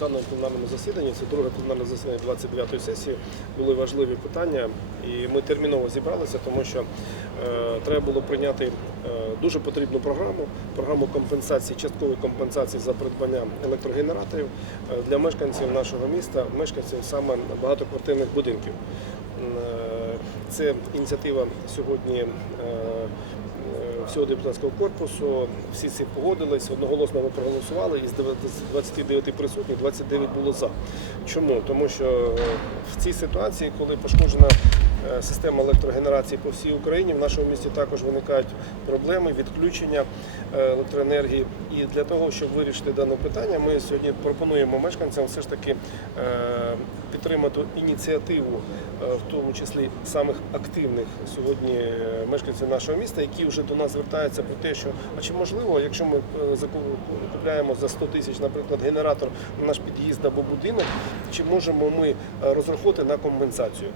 даному пленарному засіданні, це друге пленарне засідання 29-ї сесії, були важливі питання, і ми терміново зібралися, тому що е, треба було прийняти е, дуже потрібну програму, програму компенсації, часткової компенсації за придбання електрогенераторів е, для мешканців нашого міста, мешканців саме багатоквартирних будинків. Це ініціатива сьогодні е, е, всього депутатського корпусу. Всі ці погодились, одноголосно ми проголосували, і з 29 присутніх 29 було за. Чому? Тому що е, в цій ситуації, коли пошкоджена система електрогенерації по всій Україні, в нашому місті також виникають проблеми відключення електроенергії. І для того, щоб вирішити дане питання, ми сьогодні пропонуємо мешканцям все ж таки підтримати ініціативу, в тому числі самих активних сьогодні е, мешканців нашого міста, які вже до нас звертаються про те, що а чи можливо, якщо ми е, заку- купляємо за 100 тисяч, наприклад, генератор на наш під'їзд або будинок, чи можемо ми е, розраховувати на компенсацію?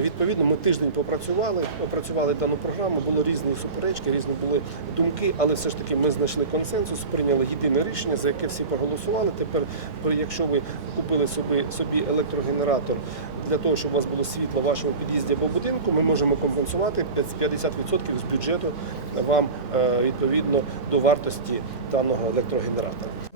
Відповідно, ми тиждень попрацювали, опрацювали дану програму, було різні суперечки, різні були думки, але все ж таки ми знайшли консенсус, прийняли єдине рішення, за яке всі проголосували. Тепер, якщо ви купили собі, собі електрогенератор для того, щоб у вас було світло в вашому під'їзді або будинку, ми можемо компенсувати 50% з бюджету вам е, відповідно до вартості даного електрогенератора.